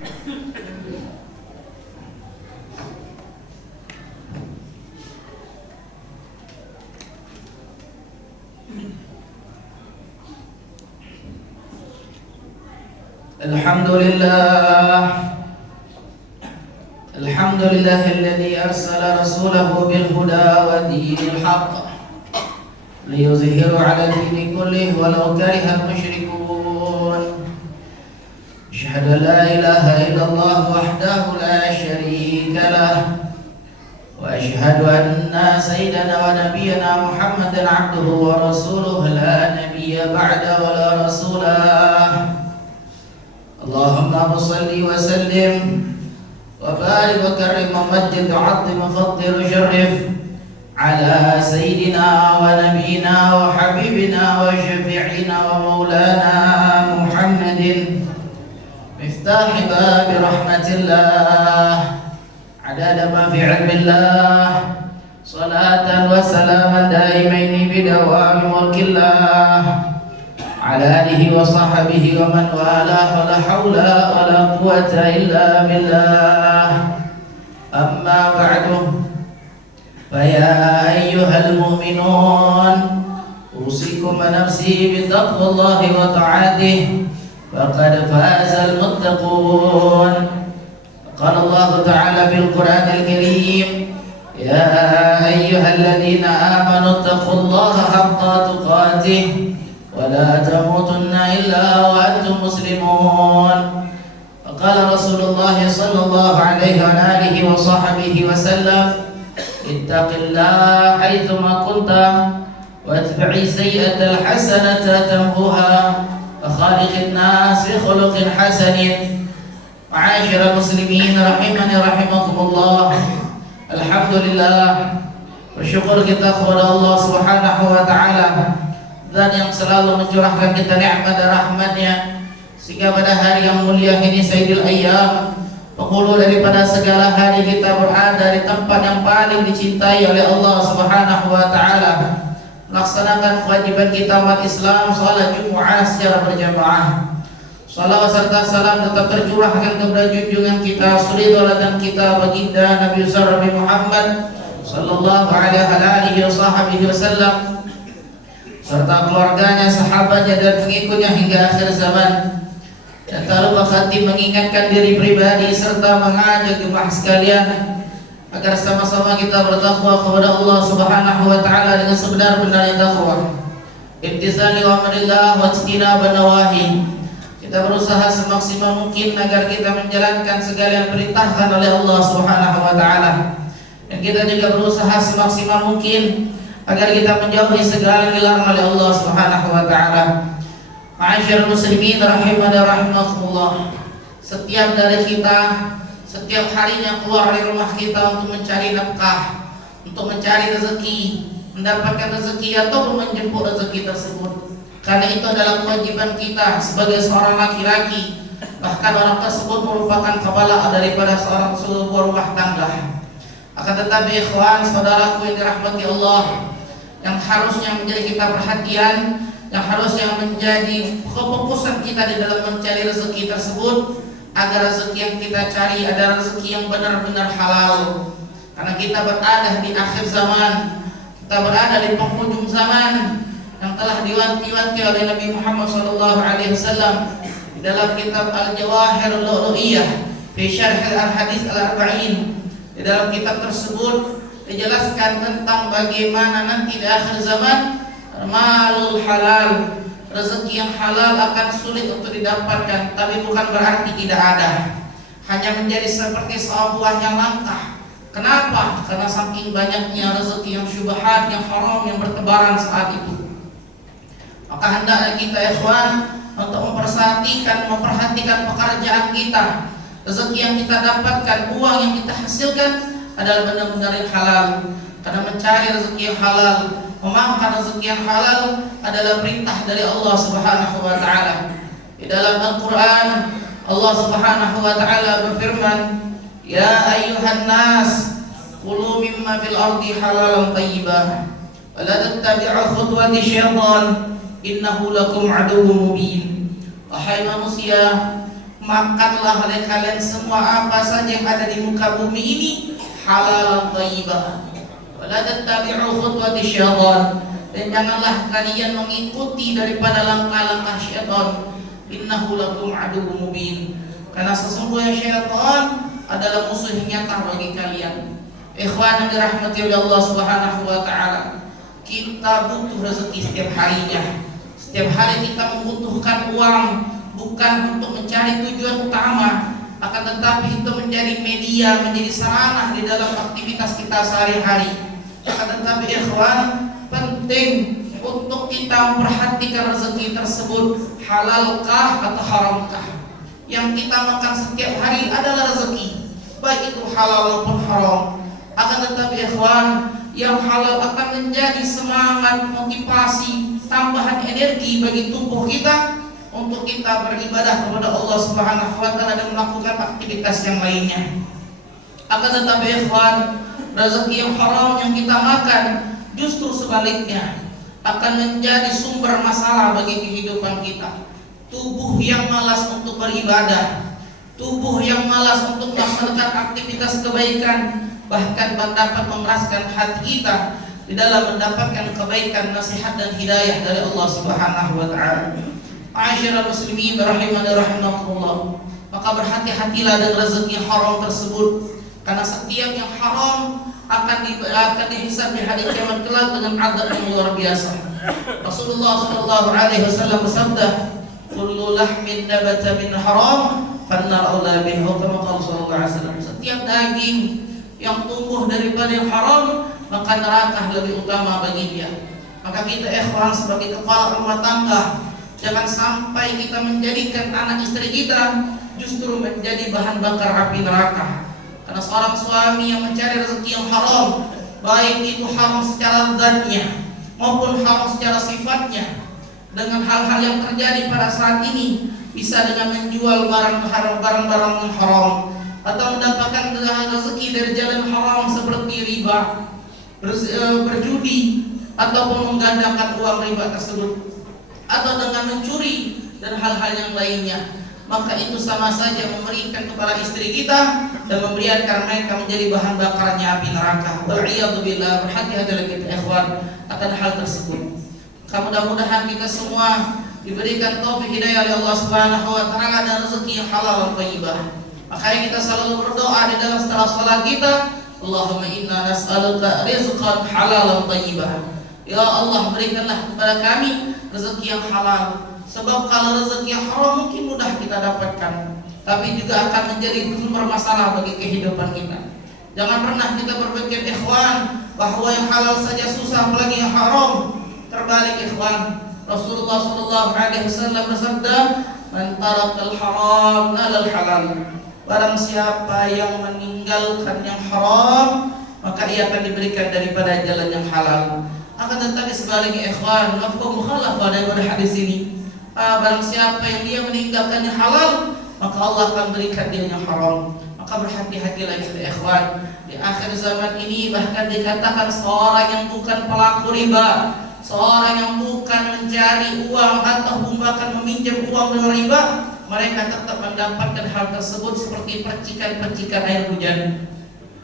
الحمد لله الذي أرسل رسوله بالهدى ودين الحق ليظهر على الدين كله ولو كره المشركون. أشهد أن لا إله إلا الله وحده لا شريك له، وأشهد أن سيدنا ونبينا محمدا عبده ورسوله لا نبي بعده ولا رسوله. اللهم صل وسلم وبارك وكرم ومجد وعظم وفضل وشرف على سيدنا ونبينا وحبيبنا وشفيعنا ومولانا محمد مفتاح باب رحمة الله عدد ما في علم الله، صلاة وسلاما دائمين بدوام ملك الله على آله وصحبه ومن والاه، ولا حول ولا قوة إلا بالله. أما بعد، فيا أيها المؤمنون أوصيكم ونفسي بتقوى الله وطاعته، فقد فاز المتقون. قال الله تعالى في القرآن الكريم: يا أيها الذين آمنوا اتقوا الله حق تقاته ولا تموتن إلا وأنتم مسلمون. وقال رسول الله صلى الله عليه وآله وصحبه وسلم: اتق الله حيثما كنت واتبع السيئة الحسنة تمحوها وخالق الناس بخلق حسن. معاشر المسلمين rahimani rahimakumullah, alhamdulillah, bersyukur kita kepada Allah Subhanahu wa taala, dan yang selalu mencurahkan kita nikmat dan rahmat-Nya, sehingga pada hari yang mulia ini, Sayyidul Ayyam, penghulu daripada segala hari, kita berada di tempat yang paling dicintai oleh Allah Subhanahu wa taala, melaksanakan kewajiban kita umat Islam, salat Jumat secara berjamaah. Salawat serta salam tetap tercurahkan kepada junjungan kita, suri dan kita, baginda Nabi Muhammad sallallahu alaihi wasallam, serta keluarganya, sahabatnya, dan pengikutnya hingga akhir zaman. Dan tak lupa khatib mengingatkan diri pribadi serta mengajak jemaah sekalian agar sama-sama kita bertakwa kepada Allah Subhanahu wa taala dengan sebenar-benarnya takwa. Imtithali amrillah wa ijtinab nawahi. Kita berusaha semaksimal mungkin agar kita menjalankan segala yang diperintahkan oleh Allah Subhanahu wa taala. Dan kita juga berusaha semaksimal mungkin agar kita menjauhi segala yang dilarang oleh Allah Subhanahu wa taala. Ma'asyiral muslimin rahimani rahimakumullah. Setiap dari kita setiap harinya keluar dari rumah kita untuk mencari nafkah, untuk mencari rezeki, mendapatkan rezeki atau menjemput rezeki tersebut. Karena itu adalah kewajiban kita sebagai seorang laki-laki. Bahkan orang tersebut merupakan kepala daripada seorang sebuah rumah tangga. Akan tetapi ikhwan, saudaraku yang dirahmati Allah, yang harusnya menjadi kita perhatian, yang harusnya menjadi kefokusan kita di dalam mencari rezeki tersebut, agar rezeki yang kita cari adalah rezeki yang benar-benar halal. Karena kita berada di akhir zaman, kita berada di penghujung zaman, yang telah diwanti-wanti oleh Nabi Muhammad SAW di dalam kitab Al-Jawahir Al-Lu'lu'iyah fi Syarh Al-Hadis Al-Arba'in. Di dalam kitab tersebut dijelaskan tentang bagaimana nanti di akhir zaman malul halal, rezeki yang halal akan sulit untuk didapatkan, tapi bukan berarti tidak ada. Hanya menjadi seperti sebuah buah yang langka. Kenapa? Karena saking banyaknya rezeki yang syubhat, yang haram, yang bertebaran saat itu. Maka hendaknya kita ikhwan untuk memperhatikan pekerjaan kita. Rezeki yang kita dapatkan, uang yang kita hasilkan adalah benar-benar yang halal. Karena mencari rezeki yang halal, memakan rezeki yang halal adalah perintah dari Allah Subhanahu wa taala. Di dalam Al-Qur'an Allah Subhanahu wa taala berfirman, "Ya ayyuhan nas, kulu mimma fil ardi halalan thayyibah, wa la tattabi'u khutuwati syaitan, innahu lakum aduwwun mubin." Wahai manusia, makanlah oleh kalian semua apa saja yang ada di muka bumi ini halalan thayyibah. Wala tattabi'u khutuwati syaitan, dan janganlah kalian mengikuti daripada langkah-langkah syaitan. Innahu lakum aduwwun mubin, karena sesungguhnya syaitan adalah musuh yang nyata bagi kalian. Ikhwan yang dirahmati oleh Allah Subhanahu wa taala, kita butuh rezeki setiap harinya. Setiap hari kita membutuhkan uang, bukan untuk mencari tujuan utama, akan tetapi itu menjadi media, menjadi sarana di dalam aktivitas kita sehari-hari. Akan tetapi ikhwan, penting untuk kita memperhatikan rezeki tersebut halalkah atau haramkah. Yang kita makan setiap hari adalah rezeki, baik itu halal maupun haram. Akan tetapi ikhwan, yang halal akan menjadi semangat, motivasi, tambahan energi bagi tubuh kita untuk kita beribadah kepada Allah Subhanahu wa taala dan melakukan aktivitas yang lainnya. Akan tetapi ikhwan, rezeki yang haram yang kita makan justru sebaliknya akan menjadi sumber masalah bagi kehidupan kita. Tubuh yang malas untuk beribadah, tubuh yang malas untuk melakukan aktivitas kebaikan, bahkan dapat memeraskan hati kita di dalam mendapatkan kebaikan, nasihat dan hidayah dari Allah Subhanahu wa taala. Ma'asyiral muslimin rahimani rahimakumullah, maka berhati-hatilah dengan rezeki haram tersebut, karena setiap yang haram akan dihisab di hari kiamat kelak dengan azab yang luar biasa. Rasulullah sallallahu alaihi wasallam bersabda, kullu lahmin nabata min haram fannar aula bihi. Kama qala sallallahu alaihi wasallam, setiap daging yang tumbuh daripada yang haram, maka neraka lebih utama bagi dia. Maka kita ikhwan sebagai kepala rumah tangga, jangan sampai kita menjadikan anak istri kita justru menjadi bahan bakar api neraka. Karena seorang suami yang mencari rezeki yang haram, baik itu haram secara zatnya maupun haram secara sifatnya, dengan hal-hal yang terjadi pada saat ini, bisa dengan menjual barang-barang yang haram, atau mendapatkan rezeki dari jalan haram seperti riba, berjudi, ataupun menggandakan uang riba tersebut, atau dengan mencuri dan hal-hal yang lainnya. Maka itu sama saja memberikan kepada istri kita dan membiarkan mereka menjadi bahan bakarnya api neraka. Wal'iyadzubillah, berhati-hatilah kita ikhwan akan hal tersebut. Mudah-mudahan kita semua diberikan taufik hidayah oleh Allah Subhanahu wa taala dan rezeki yang halal dan thayyibah. Makanya kita selalu berdoa di dalam setelah salat kita, Allahumma inna nas'aluka rizqan halalan thayyibah. Ya Allah, berikanlah kepada kami rezeki yang halal. Sebab kalau rezeki yang haram mungkin mudah kita dapatkan, tapi juga akan menjadi sumber masalah bagi kehidupan kita. Jangan pernah kita berpikir ikhwan bahwa yang halal saja susah, apalagi yang haram. Terbalik ikhwan, Rasulullah sallallahu alaihi wasallam bersabda, "Man tarakal haram nalal halal." Barang siapa yang meninggalkan yang haram, maka ia akan diberikan daripada jalan yang halal. Akan tetapi sebaliknya ikhwan, mafhum mukhalafah daripada hadis ini. Barang siapa yang dia meninggalkan yang halal, maka Allah akan berikan dia yang haram. Maka berhati-hatilah kita ikhwan. Di akhir zaman ini bahkan dikatakan seorang yang bukan pelaku riba, seorang yang bukan mencari uang ataupun bahkan meminjam uang dengan riba, mereka tetap mendapatkan hal tersebut seperti percikan-percikan air hujan.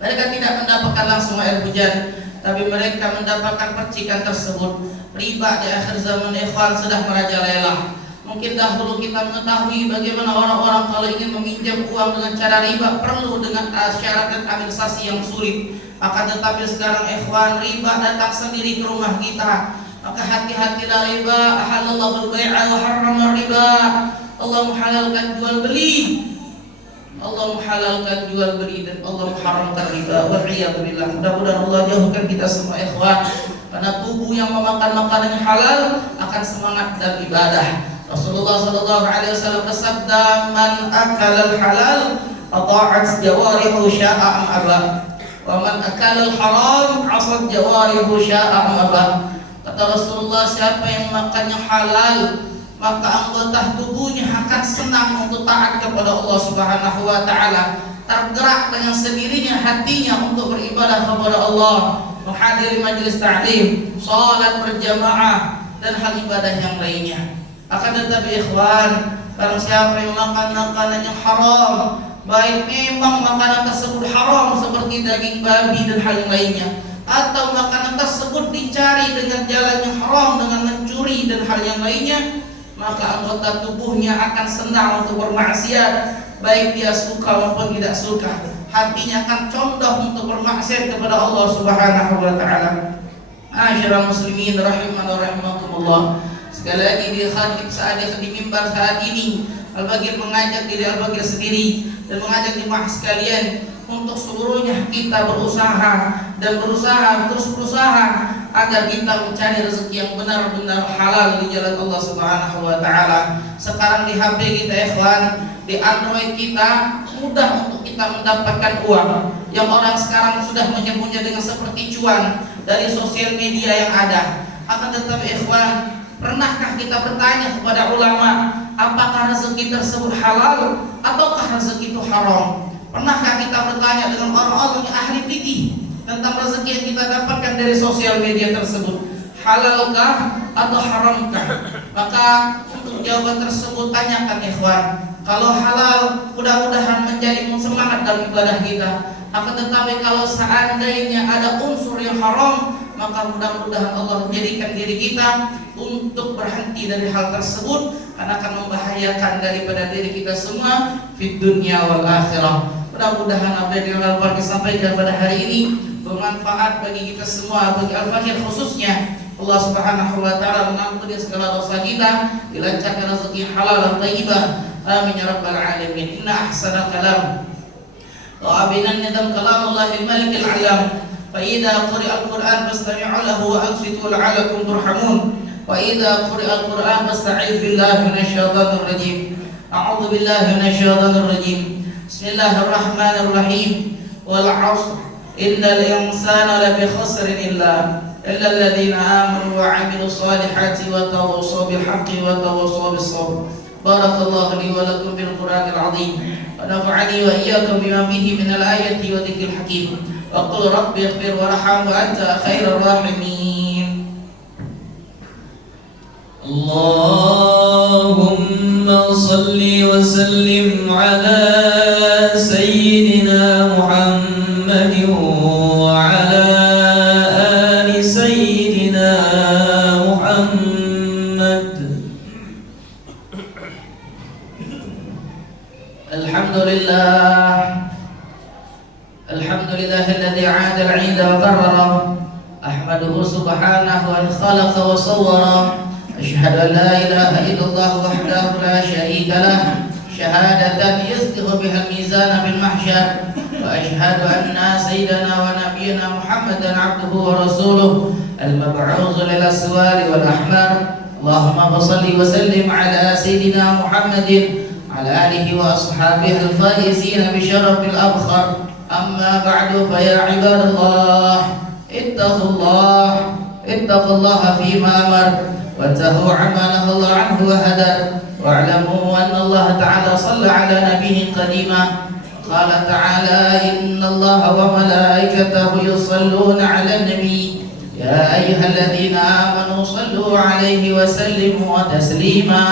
Mereka tidak mendapatkan langsung air hujan, tapi mereka mendapatkan percikan tersebut. Riba di akhir zaman ikhwan sudah merajalela. Mungkin dahulu kita mengetahui bagaimana orang-orang kalau ingin meminjam uang dengan cara riba perlu dengan syarat dan administrasi yang sulit. Akan tetapi sekarang ikhwan, riba datang sendiri ke rumah kita. Maka hati-hatilah riba. Ahallallahu al-bai'a wa harrama riba. Allah menghalalkan jual beli. Allah menghalalkan jual beli dan Allah mengharamkan riba. Wal'iyadzubillah. Mudah-mudahan Allah jauhkan kita semua ikhwan, karena tubuh yang memakan makanan yang halal akan semangat dan ibadah. Rasulullah sallallahu alaihi wasallam bersabda, "Man akala al-halal ata'at jawarihu sya'a am aba, wa man akala al-haram 'asat jawarihu sya'a am aba." Kata Rasulullah, siapa yang makan yang halal, maka anggota tubuhnya akan senang untuk taat kepada Allah Subhanahu wa taala. Tergerak dengan sendirinya hatinya untuk beribadah kepada Allah, menghadiri majelis ta'lim, salat berjamaah dan hal ibadah yang lainnya. Akan tetapi ikhwan, Barang siapa yang makan makanan yang haram, baik memang makanan tersebut haram seperti daging babi dan hal lainnya, atau makanan tersebut dicari dengan jalan yang haram, dengan mencuri dan hal yang lainnya, maka anggota tubuhnya akan senang untuk bermaksiat, baik dia suka maupun tidak suka. Hatinya akan condong untuk bermaksiat kepada Allah Subhanahu wa taala. Ma'asyiral muslimin rahiman wa rahimakumullah. Sekali lagi di khatib saat di mimbar saat ini, Al-Bagir mengajak diri Al-Bagir sendiri dan mengajak jemaah sekalian untuk seluruhnya kita berusaha dan terus berusaha agar kita mencari rezeki yang benar-benar halal di jalan Allah Subhanahu wa taala. Sekarang di HP kita ikhwan, di Android kita mudah untuk kita mendapatkan uang yang orang sekarang sudah menyebutnya dengan seperti cuan dari sosial media yang ada. Akan tetapi ikhwan, pernahkah kita bertanya kepada ulama, apakah rezeki tersebut halal ataukah rezeki itu haram? Pernahkah kita bertanya dengan orang-orang yang ahli fikih tentang rezeki yang kita dapatkan dari sosial media tersebut, halalkah atau haramkah? Maka untuk jawaban tersebut tanyakan ikhwan. Kalau halal, mudah-mudahan menjadi semangat dalam ibadah kita. Akan tetapi kalau seandainya ada unsur yang haram, maka mudah-mudahan Allah menjadikan diri kita untuk berhenti dari hal tersebut, karena akan membahayakan daripada diri kita semua di dunia wal akhirah. Mudah-mudahan apa yang Al-Bagir sampaikan pada hari ini bermanfaat bagi kita semua, bagi Al-Bagir khususnya. Allah Subhanahu wa taala mengampuni segala dosa kita, dilancarkan rezeki halal dan thayyibah. Amin ya rabbal alamin. Inna ahsana kalam wa abinan nidam kalamullah al-malik al-alam. Fa idza quri'a al-Qur'an fastami'u lahu wa ansitu la'allakum turhamun. Wa idza quri'a al-Qur'an fasta'iz billahi minasy syaithanir rajim. A'udzu billahi minasy syaithanir rajim. Bismillahirrahmanirrahim. Wal 'ashr innal insana lafi khusrin illa الذين آمنوا وعملوا الصالحات وتواصوا بالحق وتواصوا بالصبر. بارك الله لي ولكم بالقرآن العظيم ونفعني وإياكم بما فيه من الآية وذكر الحكيم. وقل رب اغفر وارحم وأنت خير الراحمين. اللهم صل وسلم على سيدنا محمد وعلى سيدنا محمد. الحمد لله الذي عاد العيد وقرره. أحمده سبحانه أن خلق وصوره. أشهد أن لا إله إلا الله وحده لا شريك له شهادة يصدق بها الميزان بالمحشر. وأشهد أن سيدنا ونبينا محمدا عبده ورسوله المبعوث للأسوار والأحمر. اللهم صل وسلم على سيدنا محمد على آله وأصحابه الفائزين بشرف الأبخر. أما بعد فيا عباد الله اتقوا الله فيما أمر وانتهوا عما نهى الله عنه وهدر. واعلموا أن الله تعالى صلى على نبيه قديما. قال تعالى إن الله وملائكته يصلون على النبي يا أيها الذين آمنوا صلوا عليه وسلموا تسليما.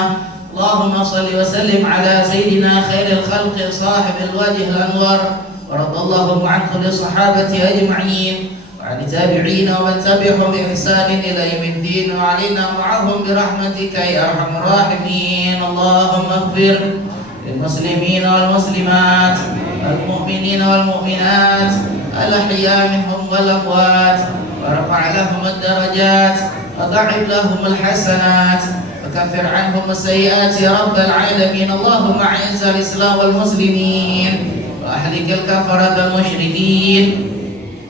اللهم صل وسلم على سيدنا خير الخلق صاحب الوجه الأنور. ورضى الله عن كل الصحابة أجمعين وعن التابعين ومن تبعهم بإحسان إلى يوم الدين وعلينا معهم برحمتك يا أرحم الراحمين. اللهم اغفر للمسلمين والمسلمات المؤمنين والمؤمنات الأحياء منهم والأموات وارفع لهم الدرجات وضاعف لهم الحسنات وكفر عنهم السيئات يا رب العالمين. اللهم أعز الإسلام والمسلمين وأهلك الكفرة المشركين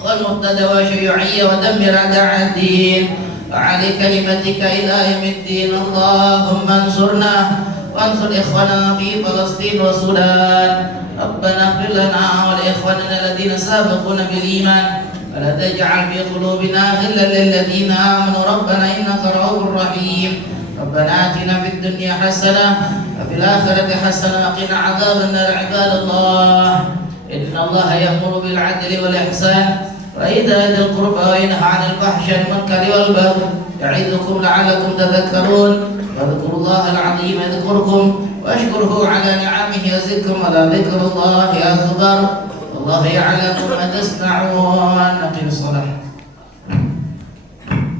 والمبتدع والشيوعية ودمر أعداء الدين وعلي كلمتك إلى يوم الدين. اللهم انصرنا وانصر إخواننا في فلسطين والسودان. ربنا اغفر لنا ولإخواننا الذين سبقونا بالإيمان ولا تجعل في قلوبنا غلا للذين آمنوا ربنا إنك رؤوف رحيم. ربنا آتنا في الدنيا حسنة وفي الآخرة حسنة وقنا عذاب النار. عباد الله إن الله يأمر بالعدل والإحسان وإيتاء ذي القربى وينهى عن الفحشاء والمنكر والبغي يعظكم لعلكم تذكرون واذكروا الله العظيم يذكركم واشكره على نعمه يزدكم ولذكر الله أكبر والله يعلم ما تصنعون